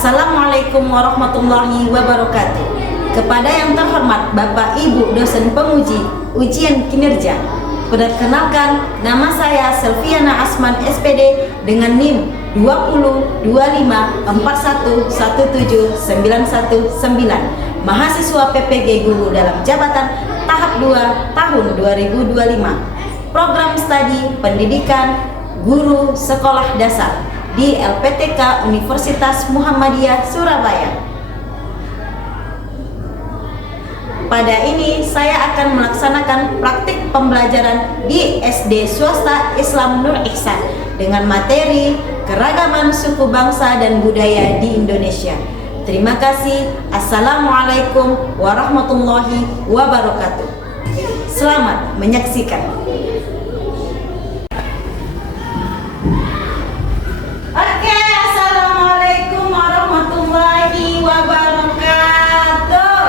Assalamualaikum warahmatullahi wabarakatuh. Kepada yang terhormat Bapak Ibu dosen penguji ujian kinerja, perkenalkan nama saya Selviana Asman SPD dengan NIM 202541179119, mahasiswa PPG Guru dalam jabatan tahap 2 tahun 2025. Program studi pendidikan guru sekolah dasar di LPTK Universitas Muhammadiyah Surabaya. Pada ini saya akan melaksanakan praktik pembelajaran di SD swasta Islam Nur Ihsan dengan materi keragaman suku bangsa dan budaya di Indonesia. Terima kasih. Assalamualaikum warahmatullahi wabarakatuh. Selamat menyaksikan. Oke, assalamualaikum warahmatullahi wabarakatuh.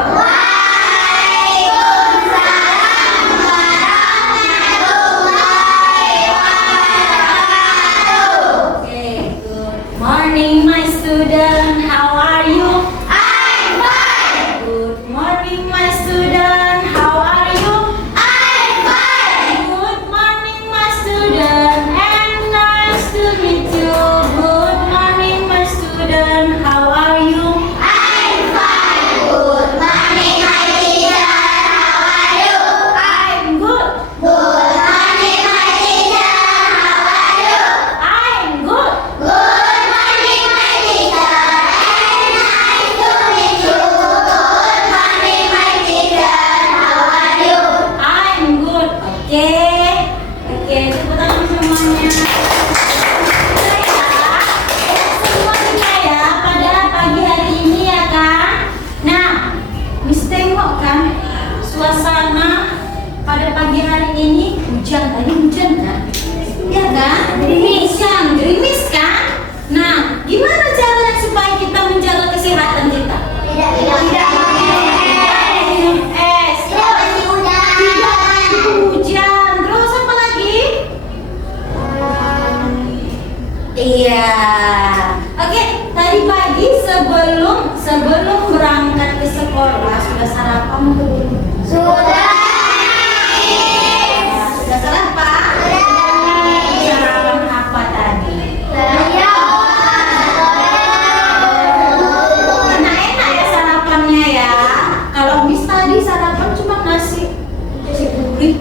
Morning, my student. How are you? I'm fine. Good morning, my student. How are you? I'm fine. Good morning, my student. And nice to meet you. Good morning, my student. How are you? I'm fine. Good morning, my teacher. How are you? I'm good. Good morning, my teacher. How are you? I'm good. Good. Oke, tepuk tangan semuanya. Semuanya ya, pada pagi hari ini ya kan. Nah, Miss tengok kan suasana pada pagi hari ini hujan, tadi hujan kan? Ya kan? Gerimis kan? Nah, gimana caranya supaya kita menjaga kesehatan kita? Tidak hujan. Terus apa lagi? Iya. Oke, tadi pagi sebelum berangkat ke sekolah sudah sarapan belum? Sudah. Sudah sarapan? Sarapan apa tadi? Enak-enak ya sarapannya ya. Kalau Miss tadi sarapan cuma nasi gurih.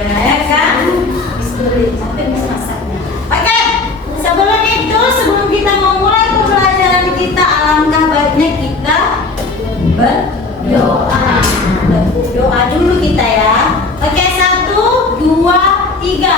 Ya kan? Sampai Miss masaknya. Oke, sebelum kita memulai pembelajaran kita, alangkah baiknya kita berdoa. Doa dulu kita ya. Oke, 1, 2, 3.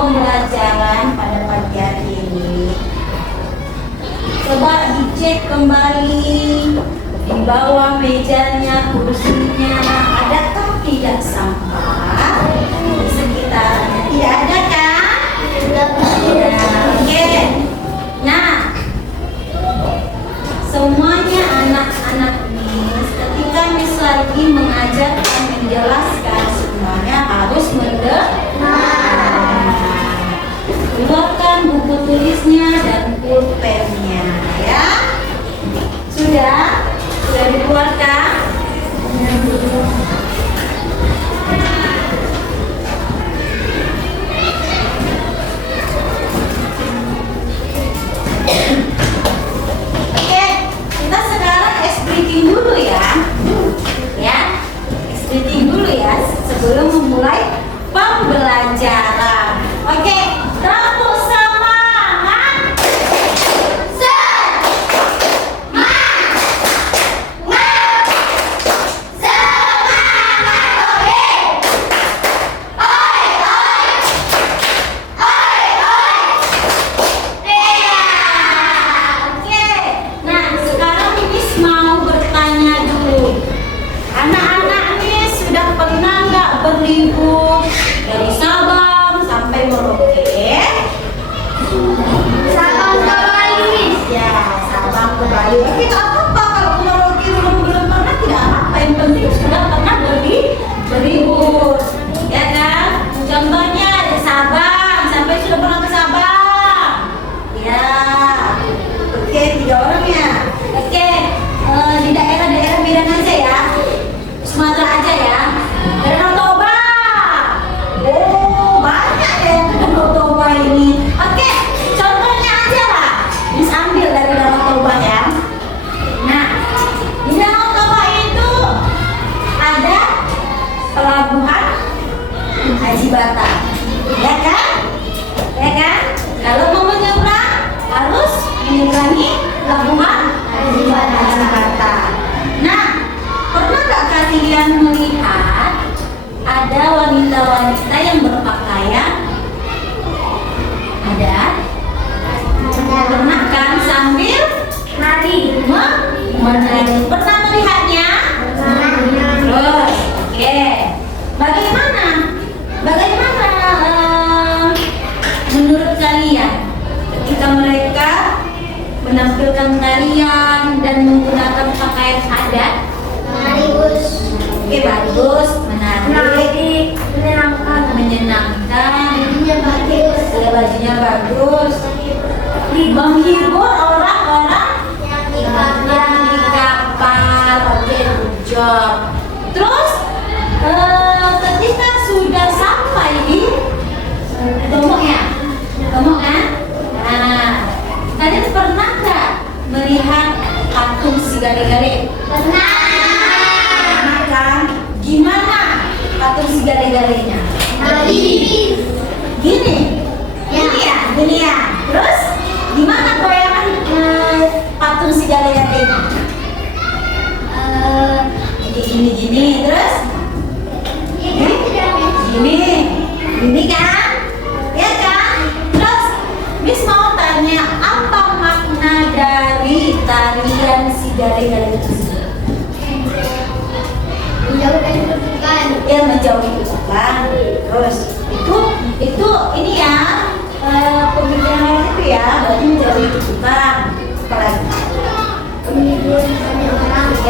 pembelajaran pada pagi hari ini. Coba dicek kembali di bawah mejanya, kursinya, adakah tidak sampah di sekitarnya? Tidak ada kan? Tidak. Oke. Nah, semuanya anak-anak Miss, ketika Miss lagi mengajarkan, menjelaskan, semuanya harus mendengar. Keluarkan buku tulisnya dan pulpennya, ya. Sudah dikeluarkan. Oke, kita sekarang explain dulu ya. Explain dulu ya sebelum memulai pembelajaran. Oke, tepuk semangat. Berlibur dari Sabang sampai Merauke. Sabang ke Bali. Ya, Sabang ke Bali. Tidak apa-apa kalau ke Merauke belum pernah, tidak apa-apa. Yang penting sudah pernah berlibur, ya kan? Contohnya dari Sabang sampai sudah pernah ke Sabang. Ya, oke, 3 orang ya. Oke, di daerah-daerah Medan aja ya, Sumatera aja ya. Danau Toba. Oh, banyak ya Danau Toba ini. Oke, contohnya aja lah. Bisa ambil dari Danau Toba ya. Nah, di Danau Toba itu ada pelabuhan Haji Bata. Ya kan? Ya kan? Kalau mau menyeberang harus menyeberangi pelabuhan Haji Bata. Nah, pernah nggak kalian melihat ada wanita-wanita yang berpakaian? Ada? Pernah kan sambil menari? Pernah melihatnya? Terus, oke. Bagaimana menurut kalian ketika mereka menampilkan tarian dan menggunakan pakaian adat? Oke, bagus, menarik, menyenangkan, bajunya bagus, menghibur orang-orang yang di kapal. Oke, good job. Terus ketika sudah sampai di Tomok kan? Nah, kalian pernah nggak melihat patung si Gale-Gale? Pernah kan? Gimana patung si Gale-Galenya? Gini ya. Terus gimana goyangan patung si Gale-Galenya? Gini. Terus gini kan? Ya kan? Terus Miss mau tanya, apa makna dari tarian si Gale-Gale itu? Menjauhi kebutuhan. Terus itu ini ya, pemikiran itu ya, berarti menjauhi kebutuhan. Apalagi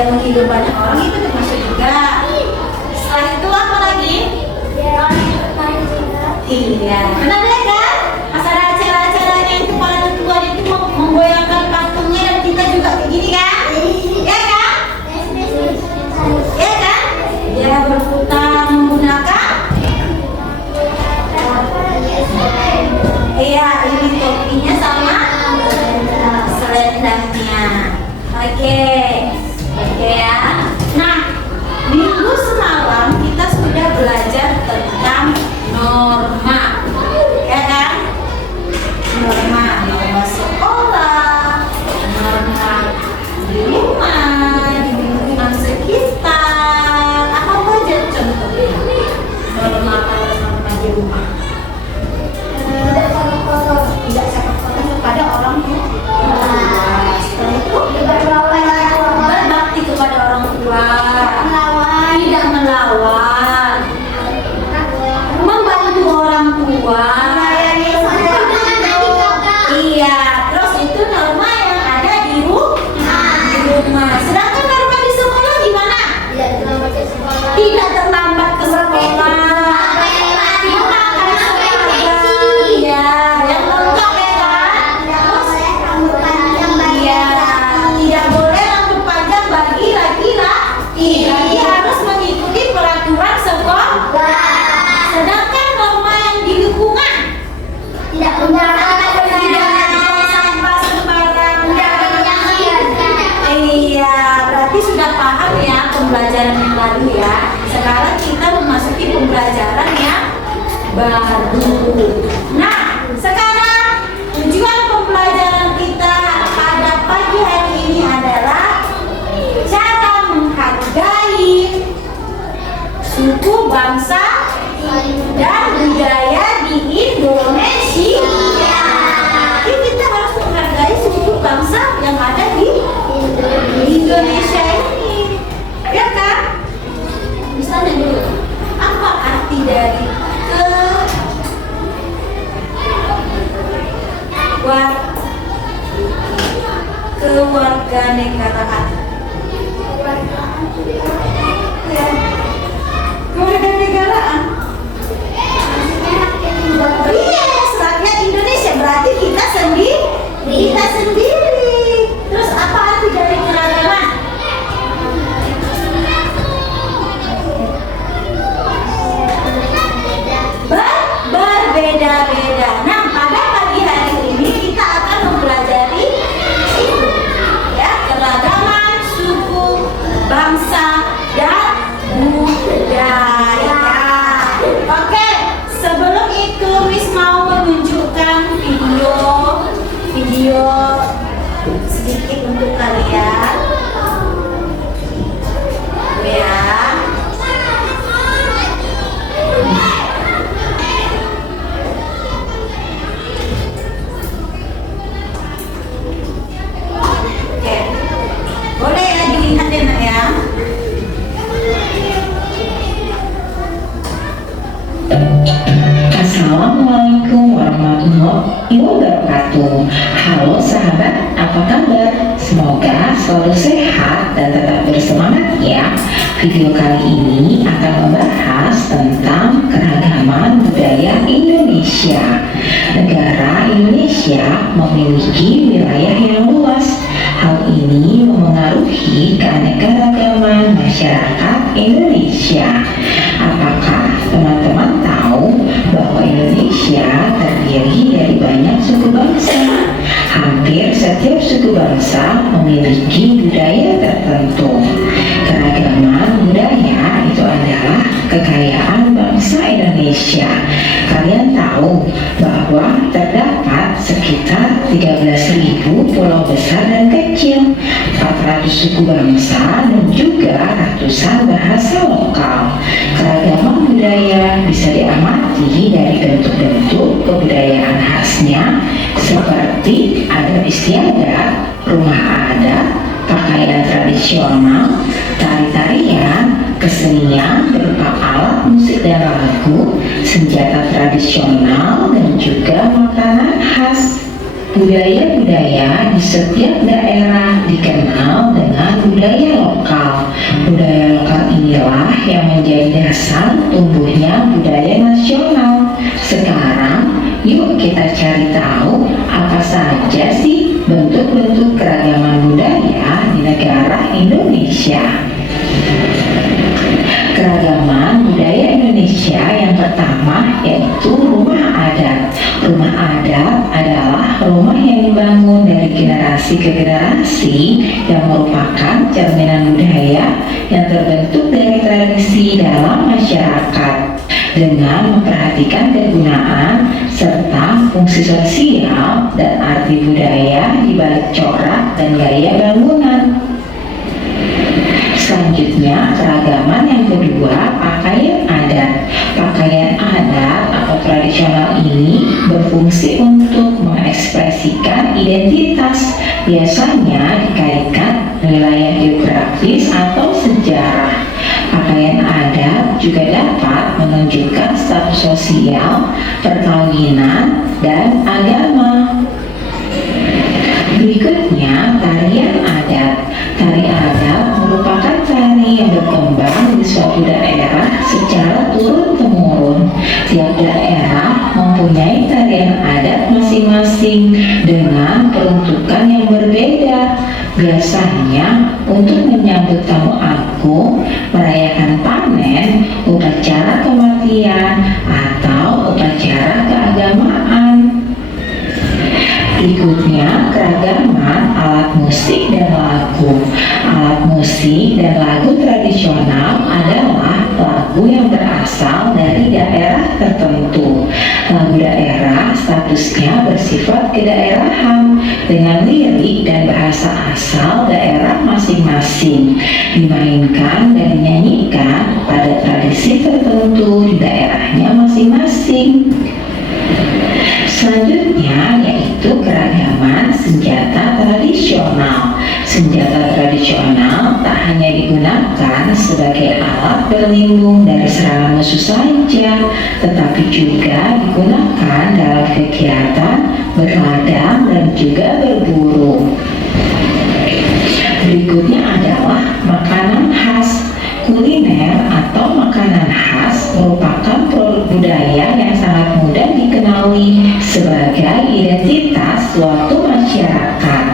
menghibur banyak orang itu termasuk juga. Setelah itu apa lagi? Iya, pernah lihat kan? Pas ada acara-acaranya itu para tua itu menggoyangkan patungnya dan kita juga kayak gini kan? Ya kan? Ya kan? Dia berputar menggunakan. Iya, ini topinya sama selendangnya. Oke ya. Nah, minggu semalam kita sudah belajar tentang norma, ya pembelajaran yang lalu ya. Sekarang kita memasuki pembelajaran yang baru. Nah, sekarang tujuan pembelajaran kita pada pagi hari ini adalah cara menghargai suku bangsa dan budaya di Indonesia. Jadi kita harus menghargai suku bangsa yang ada di Indonesia ini, ya kan? Misalnya dulu, apa arti dari kewarganegaraan? Ya, kewarganegaraan. Yes, rakyat Indonesia berarti kita sendiri. Terus apa arti dari keragaman? Berbeda-beda. Nah, pada pagi hari ini kita akan mempelajari itu, ya, keragaman suku, bangsa, dan budaya. Oke, sebelum itu Miss mau menunjukkan video sedikit untuk kalian. Ya. Oke. Boleh ya dilihat ya, Nak ya. Assalamualaikum warahmatullahi wabarakatuh. Halo sahabat, apa kabar? Semoga selalu sehat dan tetap bersemangat ya. Video kali ini akan membahas tentang keragaman budaya Indonesia. Negara Indonesia memiliki wilayah yang luas. Hal ini memengaruhi keanekaragaman masyarakat Indonesia. Apakah teman-teman tahu bahwa Indonesia terdiri dari banyak suku bangsa? Hampir setiap suku bangsa memiliki budaya tertentu. Keragaman budaya itu adalah kekayaan bangsa Indonesia. Kalian tahu bahwa terdapat sekitar 13.000 pulau besar dan kecil, 400 suku bangsa, dan juga ratusan bahasa lokal. Keragaman budaya bisa diamati dari bentuk-bentuk kebudayaan khasnya seperti adat istiadat, rumah adat, pakaian tradisional, tari-tarian, kesenian berupa alat musik dan lagu, senjata tradisional, dan juga makanan khas. Budaya-budaya di setiap daerah dikenal dengan budaya lokal. Budaya lokal inilah yang menjadi dasar tumbuhnya budaya nasional. Sekarang, yuk kita cari tahu apa saja sih bentuk-bentuk keragaman budaya di negara Indonesia. Keragaman budaya Indonesia yang pertama yaitu rumah adat. Rumah adat adalah rumah yang dibangun dari generasi ke generasi yang merupakan cerminan budaya yang terbentuk dari tradisi dalam masyarakat dengan memperhatikan kegunaan serta fungsi sosial dan arti budaya di balik corak dan gaya bangunan. Selanjutnya, keragaman yang kedua, pakaian adat. Pakaian adat atau tradisional ini berfungsi untuk mengekspresikan identitas, biasanya dikaitkan wilayah geografis atau sejarah. Pakaian adat juga dapat menunjukkan status sosial, perkawinan, dan agama. Berikutnya, tarian adat. Tari adat merupakan tari yang berkembang di suatu daerah secara turun-temurun. Tiap daerah mempunyai tarian adat masing-masing dengan peruntukan yang berbeda. Biasanya untuk menyambut tamu agung, merayakan panen, upacara kematian, atau upacara keagamaan. Berikutnya, keragaman alat musik dan lagu. Alat musik dan lagu tradisional tradisional adalah lagu yang berasal dari daerah tertentu. Lagu daerah statusnya bersifat kedaerahan dengan lirik dan bahasa asal daerah masing-masing, dimainkan dan dinyanyikan pada tradisi tertentu di daerahnya masing-masing. Selanjutnya yaitu keragaman senjata tradisional. Senjata tradisional tak hanya digunakan sebagai alat berlindung dari serangan musuh saja, tetapi juga digunakan dalam kegiatan berladang dan juga berburu. Berikutnya adalah makanan khas. Kuliner atau makanan khas merupakan produk budaya yang sangat mudah dikenali sebagai identitas suatu masyarakat.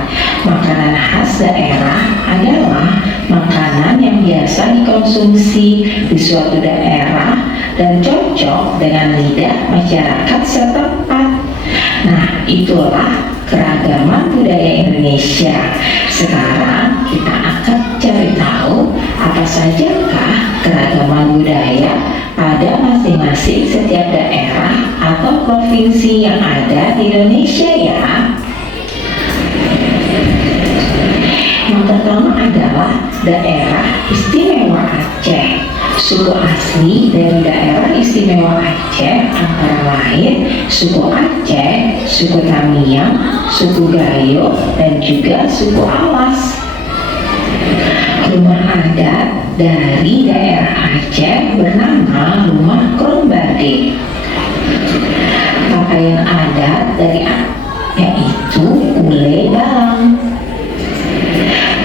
Makanan khas daerah adalah makanan yang biasa dikonsumsi di suatu daerah dan cocok dengan lidah masyarakat setempat. Nah, itulah keragaman budaya Indonesia. Sekarang kita akan cari tahu apa sajakah keragaman budaya pada masing-masing setiap daerah atau provinsi yang ada di Indonesia ya. Yang pertama adalah daerah istimewa Aceh. Suku asli dari daerah istimewa Aceh antara lain suku Aceh, suku Tamiang, suku Gayo, dan juga suku Awas. Rumah adat dari daerah Aceh bernama Rumah Krombade. Pakaian adat dari Aceh yaitu Ule Balang.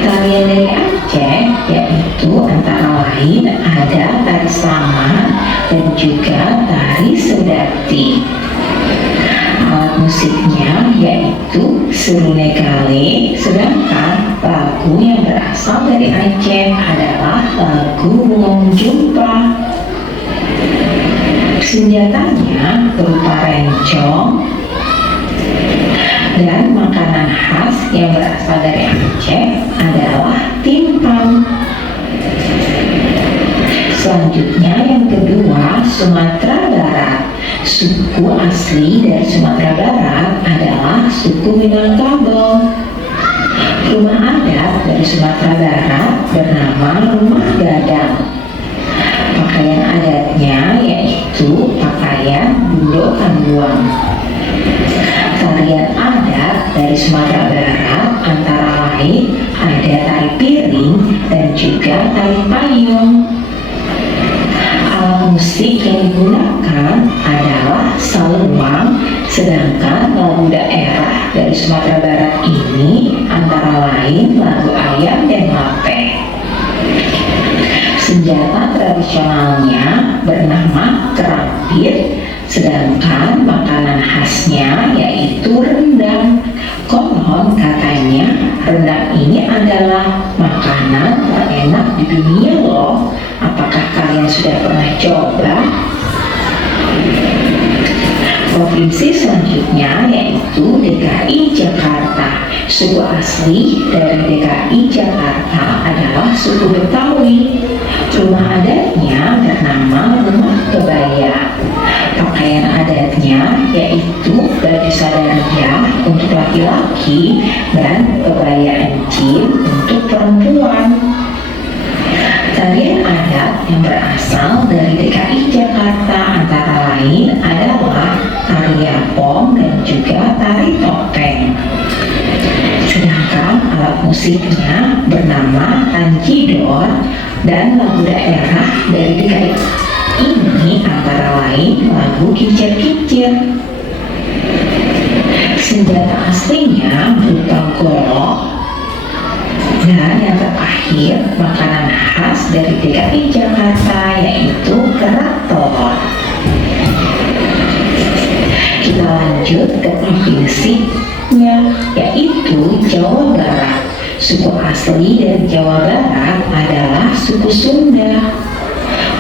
Tarian dari Aceh yaitu antara lain ada tari Saman dan juga tari Sedati. Alat musiknya yaitu serune gale, sedangkan lagu yang berasal dari Aceh adalah lagu Wong Jumpa. Senjatanya berupa rencong, dan makanan khas yang berasal dari Aceh adalah timpang. Selanjutnya yang kedua, Sumatera Barat. Suku asli dari Sumatera Barat adalah suku Minangkabau. Rumah adat dari Sumatera Barat bernama Rumah Gadang. Pakaian adatnya yaitu pakaian Bundo Kanduang. Tarian adat dari Sumatera Barat antara lain ada tari piring dan juga tari payung. Alat musik yang digunakan adalah saluang, sedangkan lagu daerah dari Sumatera Barat ini antara lain lagu ayam dan lapeh. Senjata tradisionalnya bernama kerampit, sedangkan makanan khasnya yaitu rendang. Konon katanya rendang ini adalah makanan terenak di dunia loh. Apakah kalian sudah pernah coba? Provinsi selanjutnya yaitu DKI Jakarta. Suku asli dari DKI Jakarta adalah suku Betawi. Rumah adatnya bernama Rumah Kebaya. Pakaian adatnya yaitu baju sadaria untuk laki-laki dan kebaya encim untuk perempuan. Tarian adat yang berasal dari DKI Jakarta antara lain adalah tari yapong dan juga tari topeng. Sedangkan alat musiknya bernama tanjidor dan lagu daerah dari DKI ini antara lain lagu kicir-kicir. Senjata aslinya berupa golok. Dan yang terakhir, makanan khas dari DKI Jakarta yaitu kerak telur. Kita lanjut ke provinsinya yaitu Jawa Barat. Suku asli dari Jawa Barat adalah suku Sunda.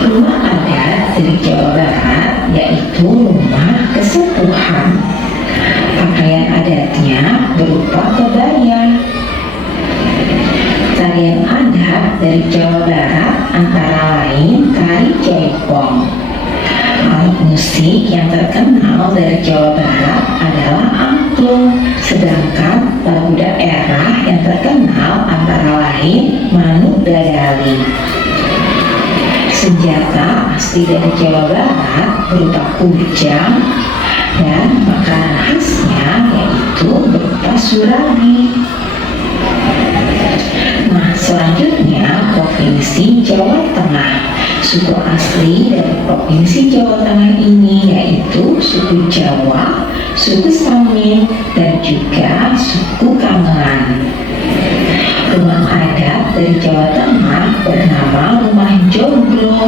Rumah adat dari Jawa Barat yaitu rumah kesepuhan. Pakaian adatnya berupa kebaya. Tarian adat dari Jawa Barat antara gong. Alat musik yang terkenal dari Jawa Barat adalah angklung, sedangkan lagu daerah yang terkenal antara lain manuk dadali. Senjata asli dari Jawa Barat berupa kujang dan makanan khasnya yaitu berupa surabi. Nah, selanjutnya Provinsi Jawa Tengah. Suku asli dari Provinsi Jawa Tengah ini yaitu suku Jawa, suku Samin, dan juga suku Kangean. Rumah adat dari Jawa Tengah bernama Rumah Joglo.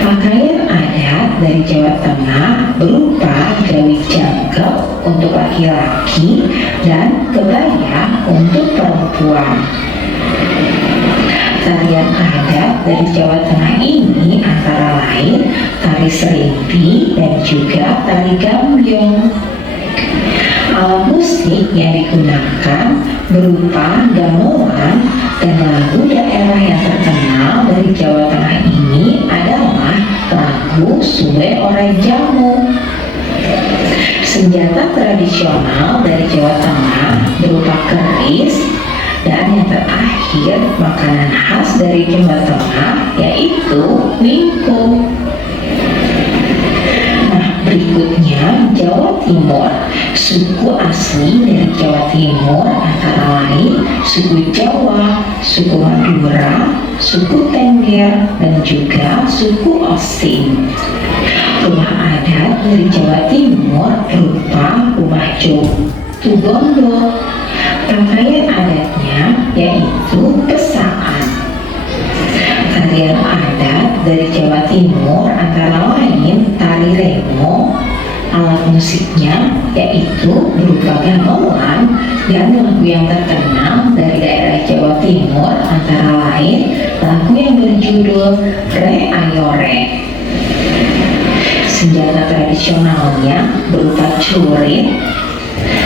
Pakaian adat dari Jawa Tengah berupa gawi jangkep untuk laki-laki dan kebaya untuk perempuan. Tarian adat dari Jawa Tengah ini antara lain tari serimpi dan juga tari gambyong. Alat musik yang digunakan berupa gamelan, dan lagu daerah yang terkenal dari Jawa Tengah ini adalah lagu Suwe Ore Jamu. Senjata tradisional dari Jawa Tengah berupa keris, dan yang terakhir makanan khas dari Jawa Tengah yaitu mingkung. Nah, berikutnya Jawa Timur. Suku asli dari Jawa Timur antara lain suku Jawa, suku Madura, suku Tengger, dan juga suku Osing. Rumah adat dari Jawa Timur berupa rumah Tugondo. Pakaian adatnya yaitu pesaan. Tarian adat dari Jawa Timur antara lain tari remo. Alat musiknya yaitu berupa gamelan, dan lagu yang terkenal dari daerah Jawa Timur antara lain lagu yang berjudul Re Ayore. Senjata tradisionalnya berupa celurit,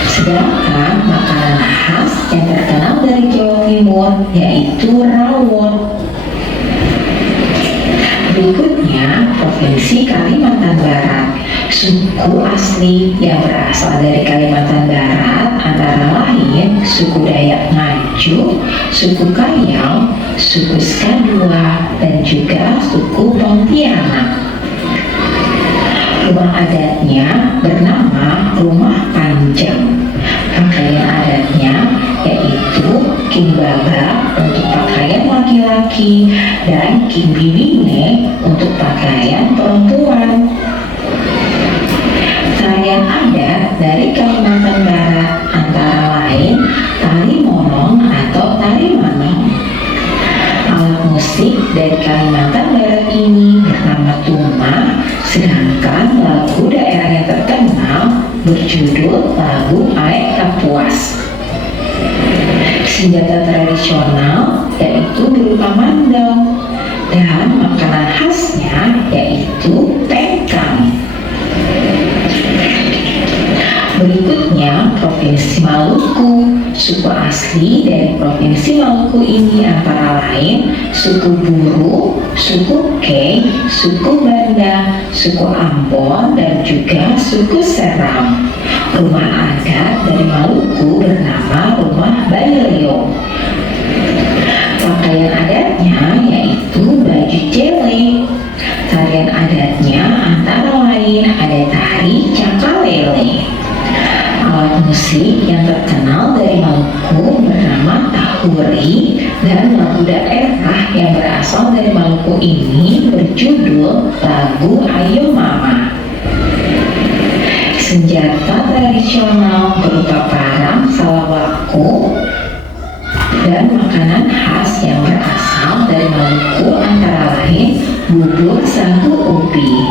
sedangkan makanan khas yang terkenal dari Jawa Timur yaitu rawon. Berikutnya Provinsi Kalimantan Barat. Suku asli yang berasal dari Kalimantan Barat antara lain suku Dayak Ngaju, suku Kayang, suku Skadua, dan juga suku Pontianak. Rumah adatnya bernama Rumah Panjang. Pakaian adatnya yaitu kimbaba untuk pakaian laki-laki dan kimbibine untuk pakaian perempuan. Tarian adat dari Kalimantan Barat antara lain tari monong atau tari manong. Alat musik dari Kalimantan Barat ini bernama tuma, sedangkan lagu daerah yang terkenal berjudul lagu Aek Kapuas. Senjata tradisional yaitu berupa mandau, dan makanan khasnya yaitu tengkang. Berikutnya Provinsi Maluku. Suku asli dari Provinsi Maluku ini antara lain suku Buru, suku Kei, suku Banda, suku Ambon, dan juga suku Seram. Rumah adat dari Maluku bernama Rumah Baileo. Pakaian adatnya yaitu baju jele. Tarian adatnya antara lain ada tari cakalele. Alat musik yang terkenal dari Maluku bernama tahuri, dan lagu daerah yang berasal dari Maluku ini berjudul lagu Ayo Mama. Senjata tradisional berupa parang salawaku, dan makanan khas yang berasal dari Maluku antara lain bubur sagu ubi.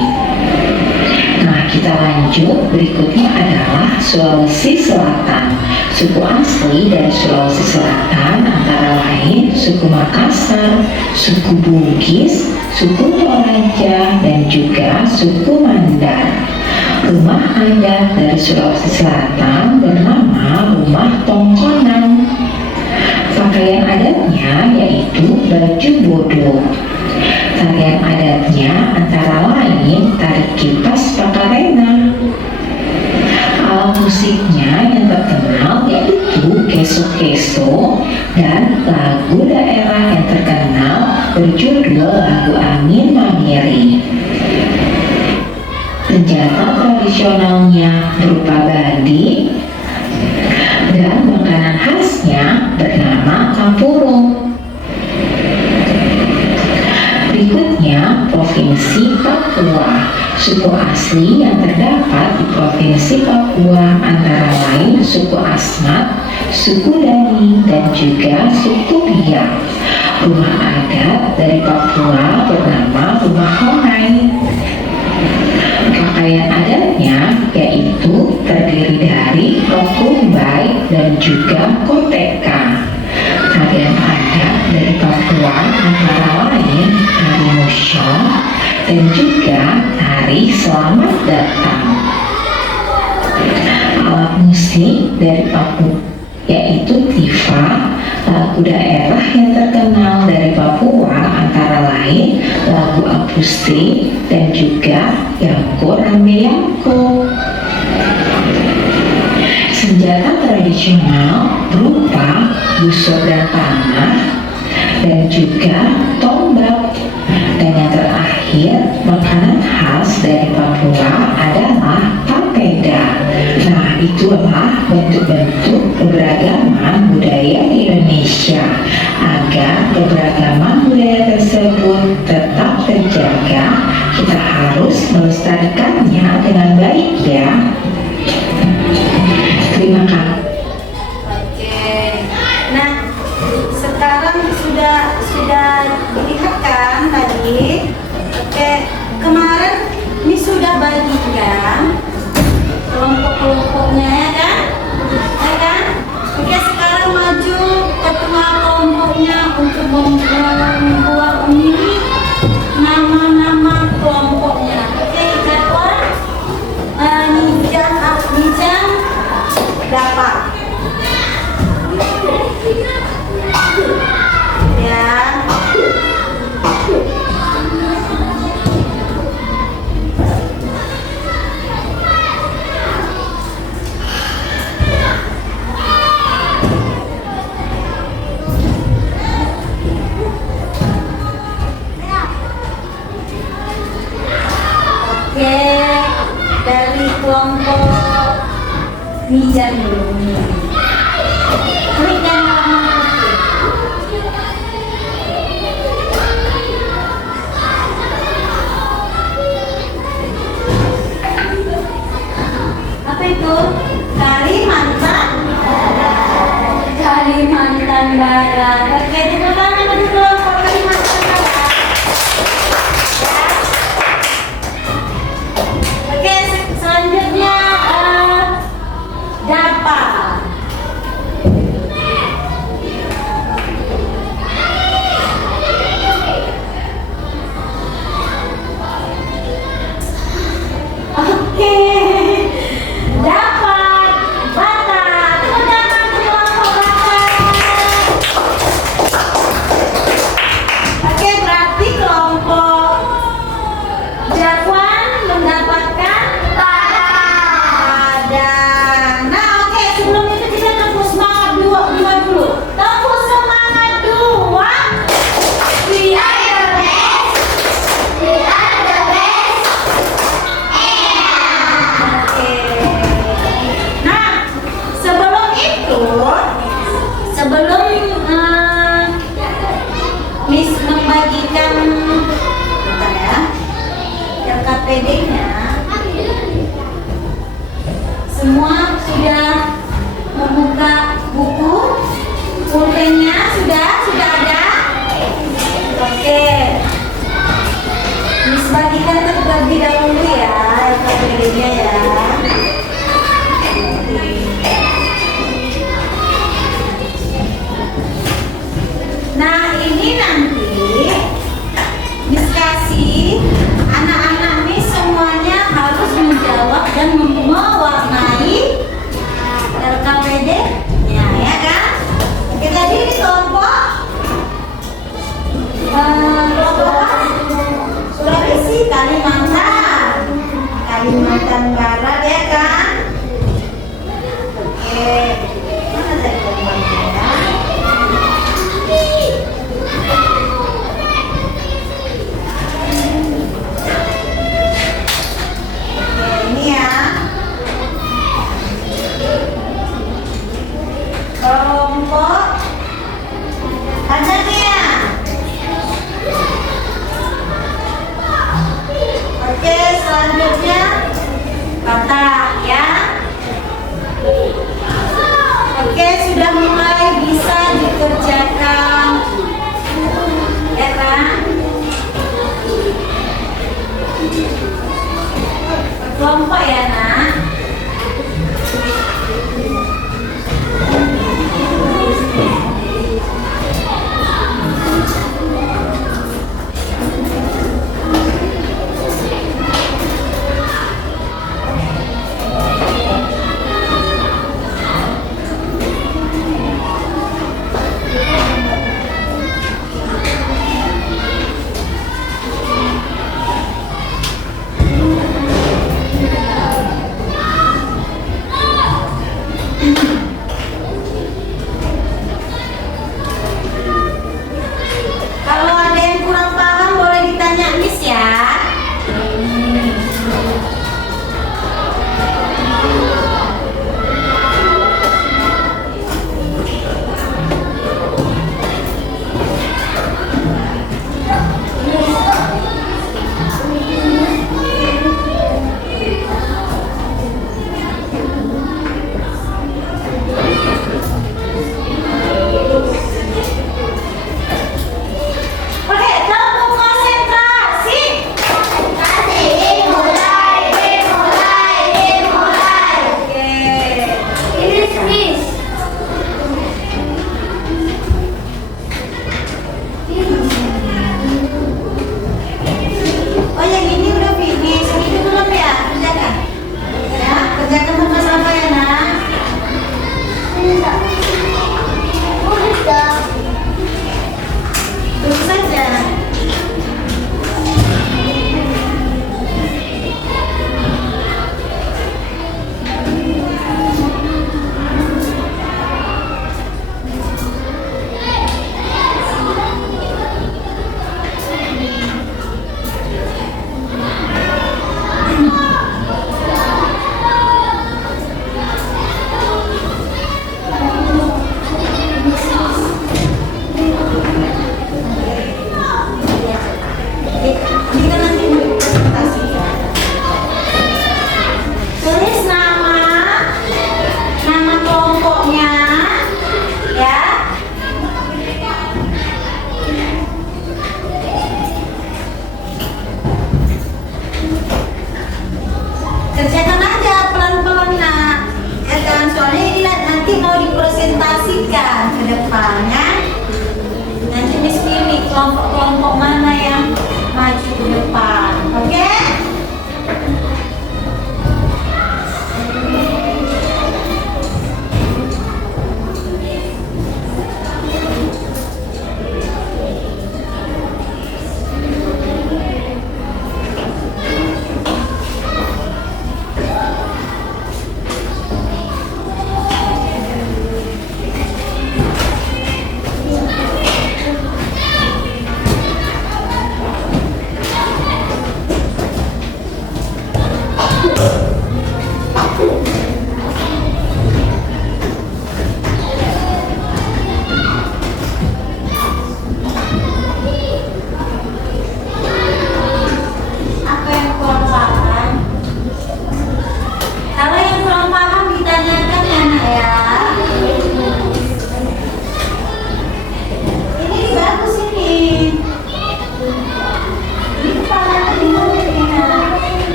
Nah, kita lanjut. Berikutnya adalah Sulawesi Selatan. Suku asli dari Sulawesi Selatan antara lain suku Makassar, suku Bugis, suku Toraja, dan juga suku Mandar. Rumah adat dari Sulawesi Selatan bernama Rumah Tongkonan. Pakaian adatnya yaitu baju bodo. Tarian adatnya antara lagu daerah yang terkenal berjudul lagu Angin Mamiri. Senjata tradisionalnya berupa bandi dan makanan khasnya bernama campurung. Berikutnya, Provinsi Papua. Suku asli yang terdapat di Provinsi Papua antara lain suku Asmat, suku Dani, dan juga suku Biak. Rumah adat dari Papua bernama Rumah Honai. Pakaian adatnya yaitu terdiri dari rok rumbai dan juga koteka. Tarian adat dari Papua antara lain tari musyong dan juga tari selamat datang. Alat musik dari Papua yaitu tifa, lagu daerah yang terkenal dari Papua antara lain lagu akustik dan juga yangko rambe yangko. Senjata tradisional berupa busur dan panah dan juga tombak. Dan yang terakhir, makanan khas dari Papua adalah papeda. Nah, itulah bentuk-bentuk keberagaman budaya di Indonesia. Agar keberagaman budaya tersebut tetap terjaga, kita harus melestarikannya dengan baik ya. Terima kasih. Oke. Nah, sekarang sudah dilihat kan tadi. Oke, kemarin ini sudah bagikan kelompok-kelompoknya ya kan? Ya kan? Oke, sekarang maju ketua kelompoknya untuk membuat ini nama-nama kelompoknya. Oke, jadwal Nijam dapat ya. Oke, dari kelompok Nijam dulu nih. Klik dan warna putih. Apa itu? Kalimantan Barat. Kalimantan Barat. Oke, tepuk tangan untuk kelompok Kalimantan Barat. Oke, selanjutnya dapat. Oke, dapat Batak. Tepuk tangan untuk kelompok Batak. Oke, berarti kelompok Jakwan mendapatkan Padang. Nah, oke, sebelum itu kita tepuk semangat dua dulu. Tepuk semangat dua. We are the best. We are the best. Oke. Nah, sebelum itu, sebelum Miss membagikan bentar ya, LKPD-nya, semua sudah membuka buku, pulpennya sudah ada. Oke, Miss bagikan terlebih dahulu ya LKPD-nya ya. Nah, ini nanti Miss kasih anak-anak Miss semuanya harus menjawab dan mewarnai LKPD-nya ya kan? Oke, jadi ini kelompok Sulawesi, Kalimantan Barat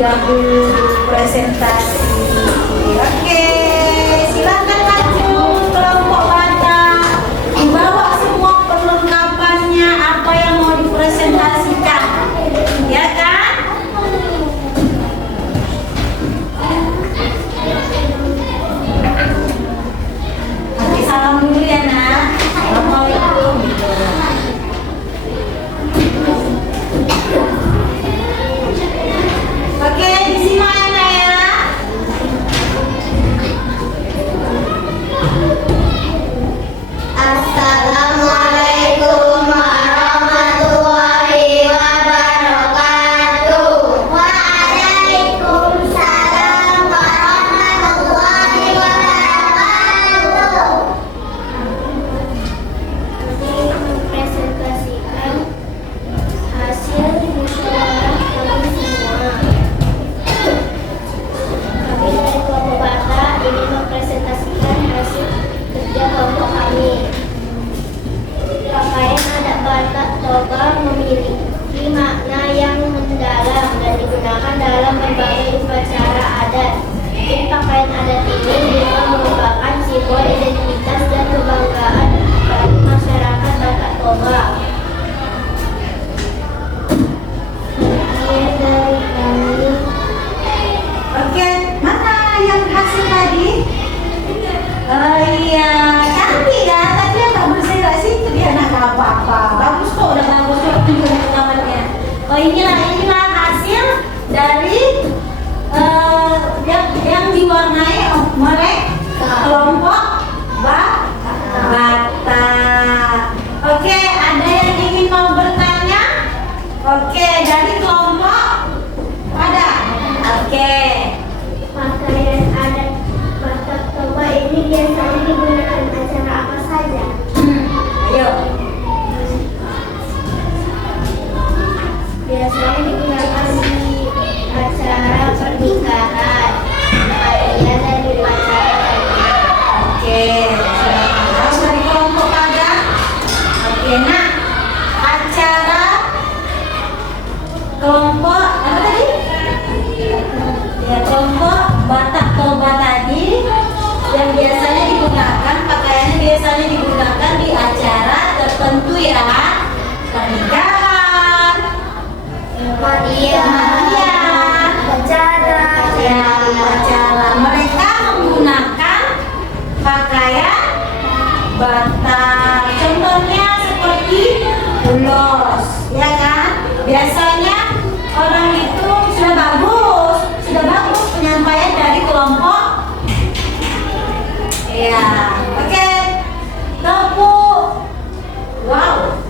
dahulu presentasi. Oke, silakan maju kelompok Batak. Dibawa semua perlengkapannya apa yang mau dipresentasikan, ya kan? Oke, salam dulu ya nak. Assalamualaikum. Oke, disimak ya nak ya. Assalamualaikum warahmatullahi wabarakatuh. Waalaikumsalam warahmatullahi wabarakatuh. Kami mempresentasikan hasil musyawarah kami semua. Kami dari kelompok Batak ingin mempresentasikan hasil kerja kelompok kami. Pakaian adat Batak Toba memiliki makna yang mendalam dan digunakan dalam berbagai upacara adat. Pakaian adat ini juga merupakan simbol identitas dan kebanggaan bagi masyarakat Batak Toba. Akhir dari kami. Oke, mana yang hasil tadi? Oh iya, cantik ya, tapi yang nggak bersih situ dia nak apa-apa. Bagus kok, udah bagus kok tunjukin gambarnya. Oh inilah hasil dari yang diwarnai mereka kelompok Batak. Oke, ada yang ingin mau bertanya? Oke, dari kelompok ada. Oke. Pakaian adat Batak Toba ini biasanya digunakan acara apa saja? Ayo. Biasanya digunakan di acara pernikahan, kematian dan upacara lainnya. Oke. Terus dari kelompok ada. Oke, nah acara kelompok apa tadi? Ya, kelompok Batak Toba tadi yang biasanya digunakan, pakaiannya biasanya digunakan di acara tertentu ya, pernikahan, kematian, Acara. ya, acara. Mereka menggunakan pakaian Batak. Contohnya seperti ulos, ya kan? Biasanya orang itu sudah bagus penyampaian dari kelompok. Ya, oke. Tepuk. Wow.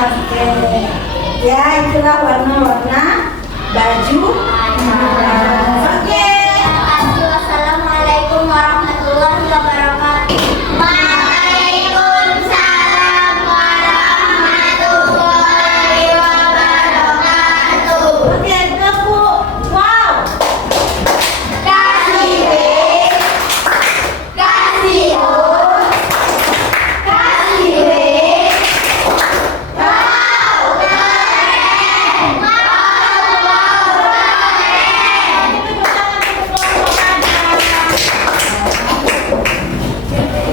Oke. Ya, itulah warna-warna baju. Oke. Assalamualaikum warahmatullahi wabarakatuh. Waalaikumsalam warahmatullahi wabarakatuh. Oke, tepuk. Wow. Kasih B, kasih O, kasih B. Wow, keren.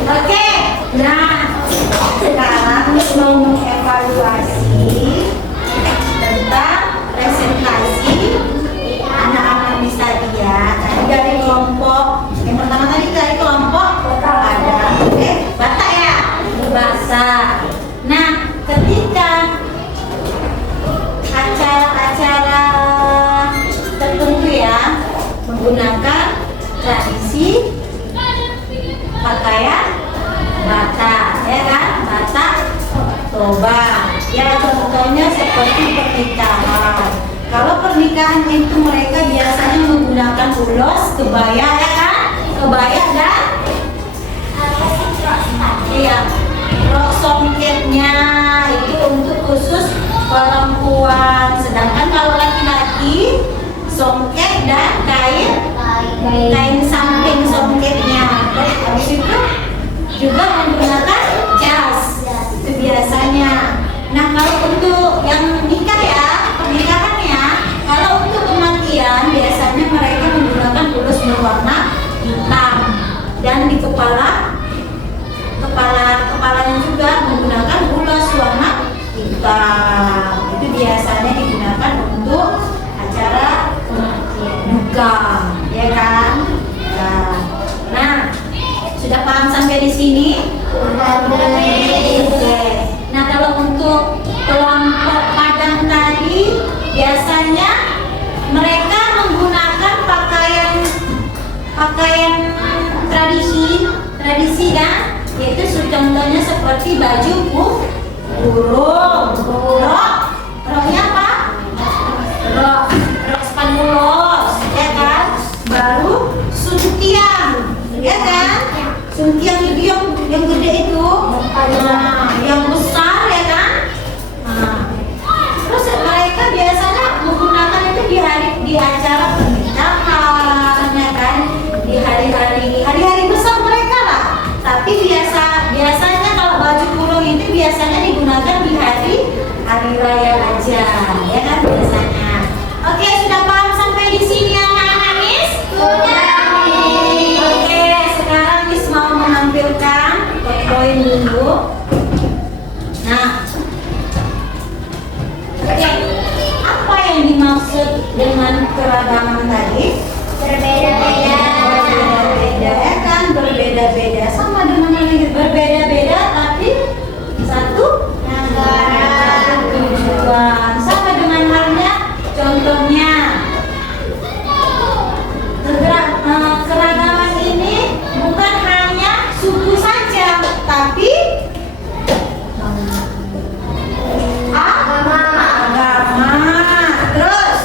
Oke, nah sekarang mau mengevaluasi tentang presentasi anak-anak Miss tadi ya. Tadi dari kelompok yang pertama tadi dari kelompok ada Batak ya, bahasa. Nah, ketika acara-acara tertentu ya menggunakan tradisi pakaian Batak, ya kan? Batak Toba. Ya contohnya seperti pernikahan. Kalau pernikahan itu mereka biasanya menggunakan ulos, kebaya, ya kan? Kebaya dan iya, rok songketnya itu untuk khusus perempuan. Sedangkan kalau laki-laki songket dan kain samping songketnya. Habis itu juga menggunakan jas, itu biasanya. Nah, kalau untuk yang nikah ya, pernikahannya, kalau untuk kematian biasanya mereka menggunakan ulus berwarna hitam dan di kepalanya juga menggunakan ulus warna hitam. Itu biasanya digunakan untuk acara duka, ya kan? Nah, sudah paham sampai di sini? Oke. Nah, kalau untuk kelompok Padang tadi biasanya mereka menggunakan pakaian tradisi ya, yaitu contohnya seperti baju burung, roknya apa? Rok spanulos, ya kan? Baru suntiang, ya kan? Suntiang itu yang gede itu, nah, yang besar, ya kan? Nah, terus mereka biasanya menggunakan itu di acara pernikahan, ya kan? Di hari-hari besar mereka lah. Tapi biasanya kalau baju kurung itu biasanya digunakan di hari raya aja, ya kan biasanya. Oke, sudah paham sampai di sini anak-anak Miss? Sudah. Oke, sekarang Miss mau menampilkan poin dulu. Nah, oke, apa yang dimaksud dengan keragaman tadi? Berbeda-beda. Berbeda-beda, ya kan? Berbeda-beda, sama dengan yang berbeda-beda tapi satu Negara. tujuan. Sama dengan halnya, contohnya keragaman ini bukan hanya suku saja, tapi agama. Terus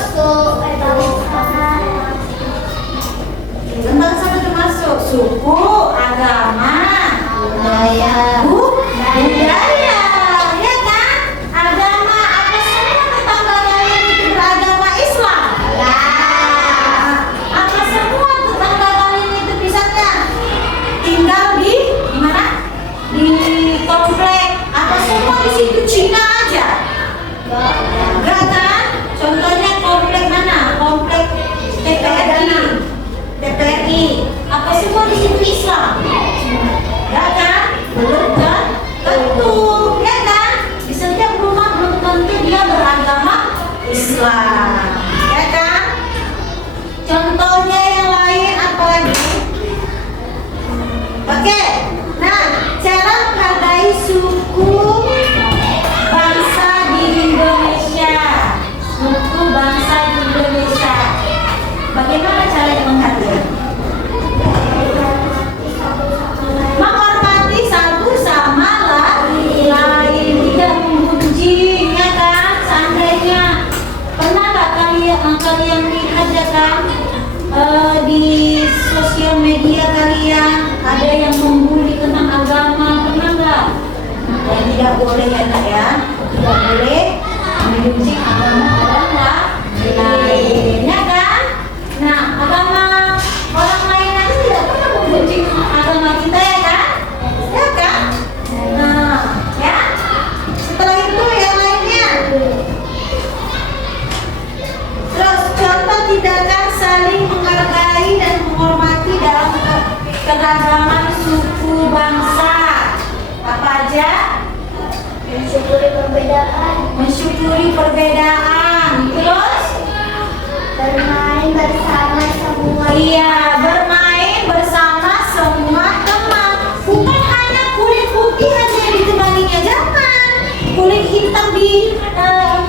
tentang sana termasuk suku, agama, budaya, ya kan? Agama apa semua tetangga kalian itu beragama Islam? Apa semua tetangga kalian itu bisa nggak tinggal di mana? Di komplek? Apa semua di situ Cina aja? Enggak kan? Contohnya komplek mana? Komplek TPRI. Apa semua di situ Islam? Ya kan? Belum kan? Tentu, ya kan? Di setiap rumah belum tentu dia beragama Islam, ya kan? Contohnya yang lain apa lagi? Oke, nah cara menghargai suku bangsa di Indonesia. Suku bangsa di Indonesia. Bagaimana caranya menghargai? Menghormati satu boleh ya nak ya, tidak boleh mengunci agama orang lain, ya kan? Nah, agama orang lain aja tidak pernah mengunci agama kita ya kan? Ya kan? Nah, ya. Setelah itu yang lainnya. Terus contoh tindakan saling menghargai dan menghormati dalam keragaman suku bangsa. Apa aja? Mensyukuri perbedaan. Mensyukuri perbedaan. Terus Bermain bersama semua. iya, bermain bersama semua teman. Bukan hanya kulit putih aja yang ditemaninya, jangan. Kulit hitam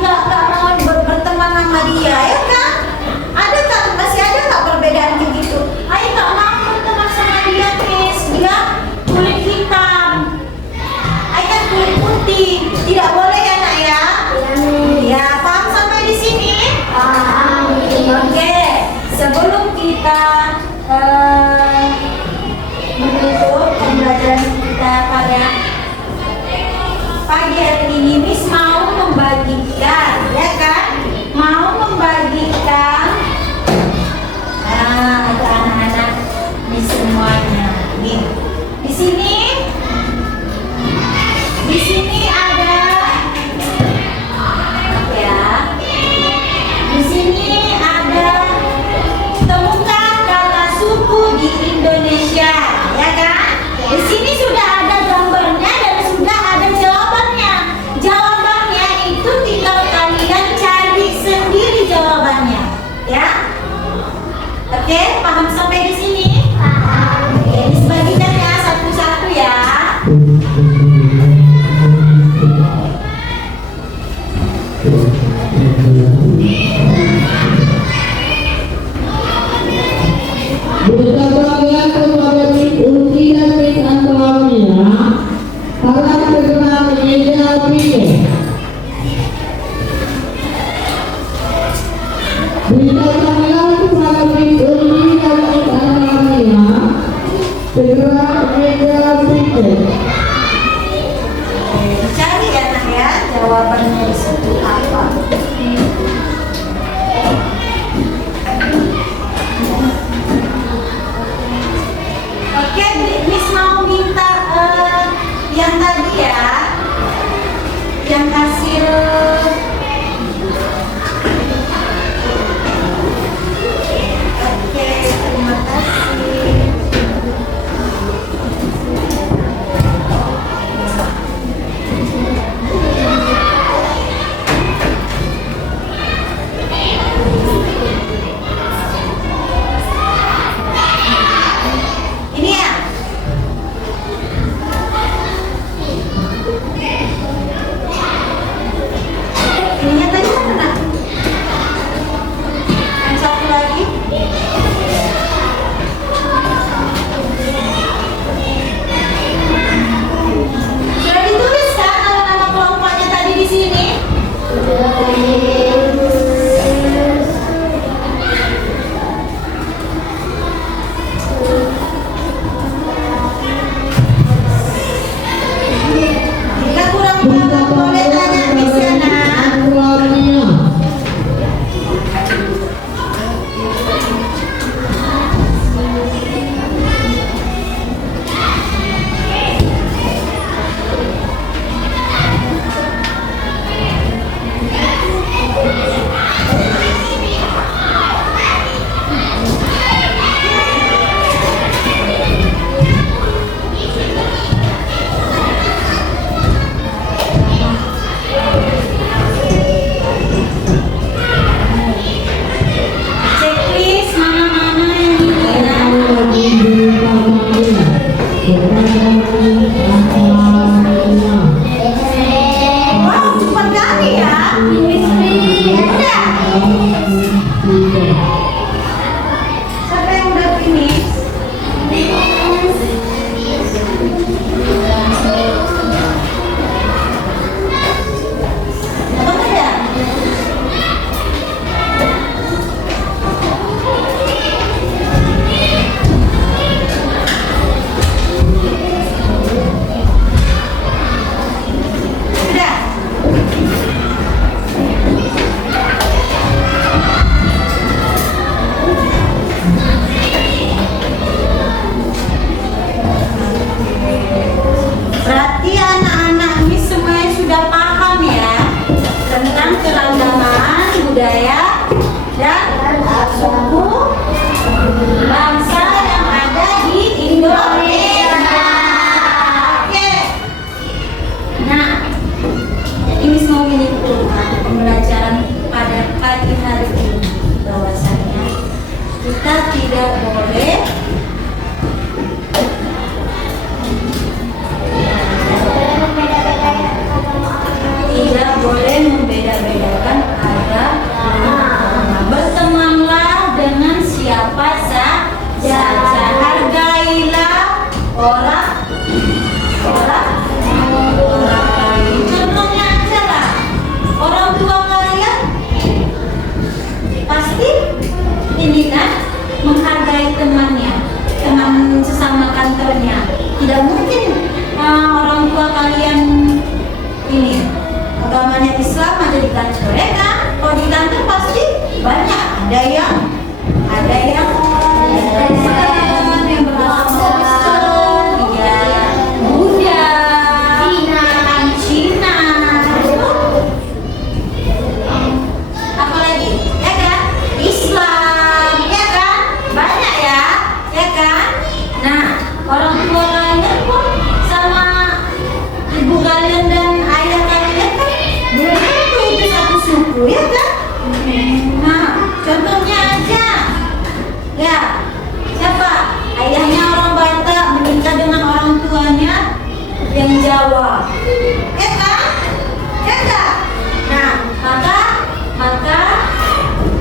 nggak mau berteman sama dia, ya kan? Ada tak, masih ada nggak perbedaan kayak gitu? Ayo nggak mau berteman sama dia, Miss. Dia kulit hitam. Ayo kan kulit putih. Tidak boleh ya nak ya? Ya, paham sampai di sini? Oke, sebelum kita menutup pembelajaran kita pada pagi hari ini, Miss mau membagikan, ya kan? Mau membagikan untuk anak-anak Miss semuanya. Nih, di sini ada ya. Di sini ada temukan kata suku di Indonesia, ya kan? Di sini sudah ada gambarnya dan sudah ada jawabannya. Jawabannya itu tinggal kalian cari sendiri jawabannya, ya. Oke, paham sampai di sini? Oke, dibagikan ya satu-satu ya. Beritahulah kepada kunci dan antaranya para segera menyikapinya. Beritahulah kepada kunci dan antaranya segera menyikapinya. Cari ya nak ya, jawabannya di situ apa? Oke, Miss mau minta yang tadi ya, yang Jawa. Ya kan? Ya enggak? Nah, maka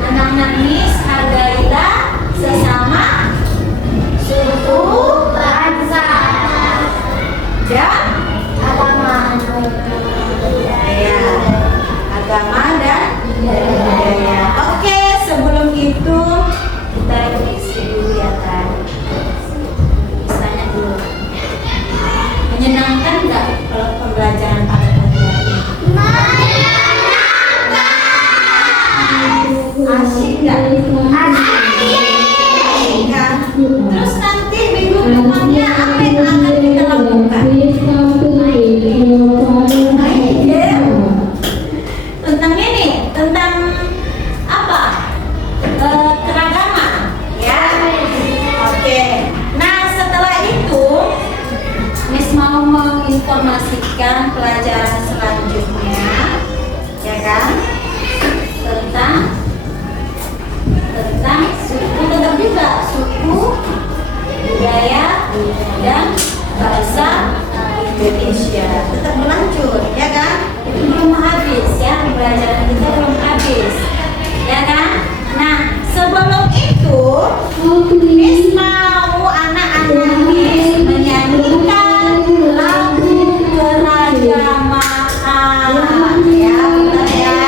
anak-anak Miss hargailah sesama suku Bangsa dan agama budaya. Agama dan budaya. Oke, sebelum itu kita isi dulu ya kan. Tanya dulu. Menyenangkan nggak kalau pembelajaran pada pagi hari ini? Asik nggak? Asik kan? Terus nanti minggu depannya apa yang akan kita lakukan? Tentang ini, tentang apa? Keragaman, ya. Oke. Nah, setelah itu Miss mau menginformasikan pelajaran selanjutnya, ya kan? Tentang suku, tetap juga suku, budaya, dan bahasa Indonesia. Tetap berlanjut, ya kan? Itu belum habis ya, pelajaran kita belum habis, ya kan? Nah, sebelum itu Miss mau anak-anak Miss menyanyikan lagu keragamaan, ya, benar ya?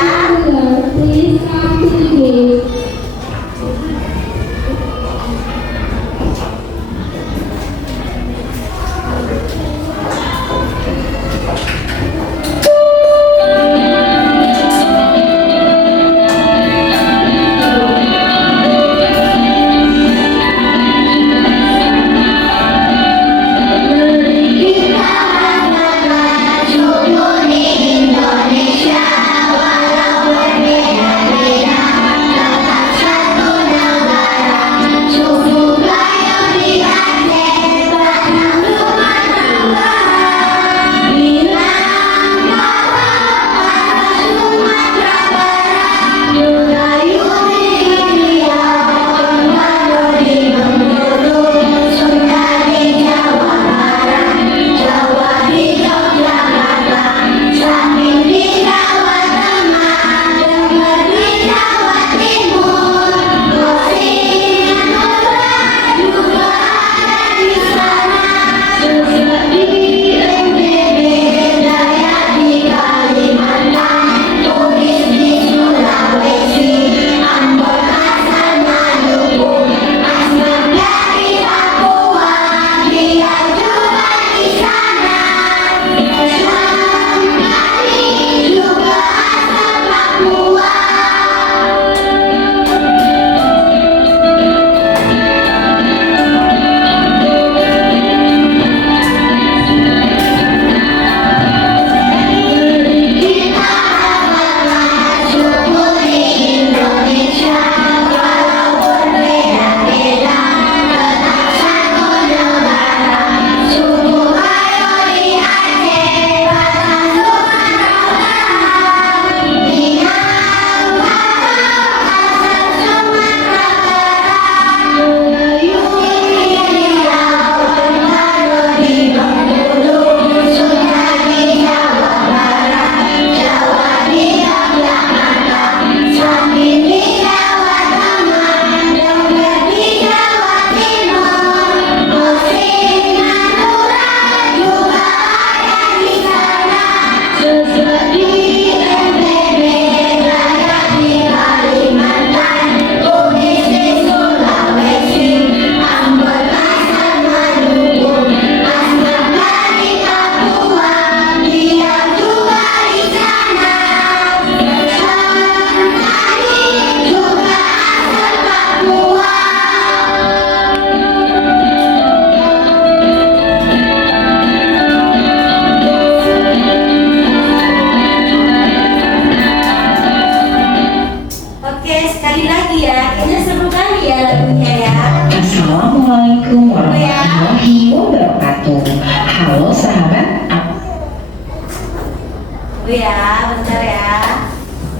Tunggu ya, bentar ya.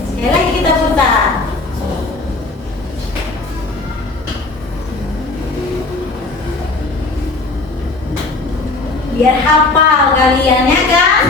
Sekali lagi kita putar. biar hafal kalian ya kan?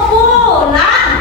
Pulang.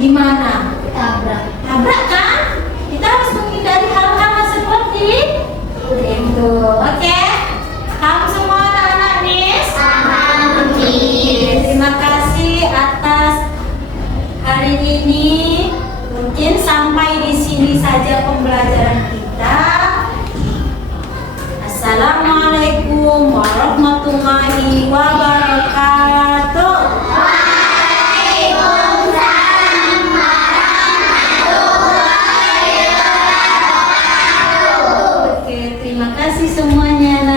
Gimana? Tabrak. Tabrak kan? Kita harus menghindari hal-hal seperti itu. Oke? Kamu semua anak-anak Miss? Terima kasih atas hari ini. Mungkin sampai di sini saja pembelajaran kita. Assalamualaikum warahmatullahi wabarakatuh. Oke, terima kasih semuanya.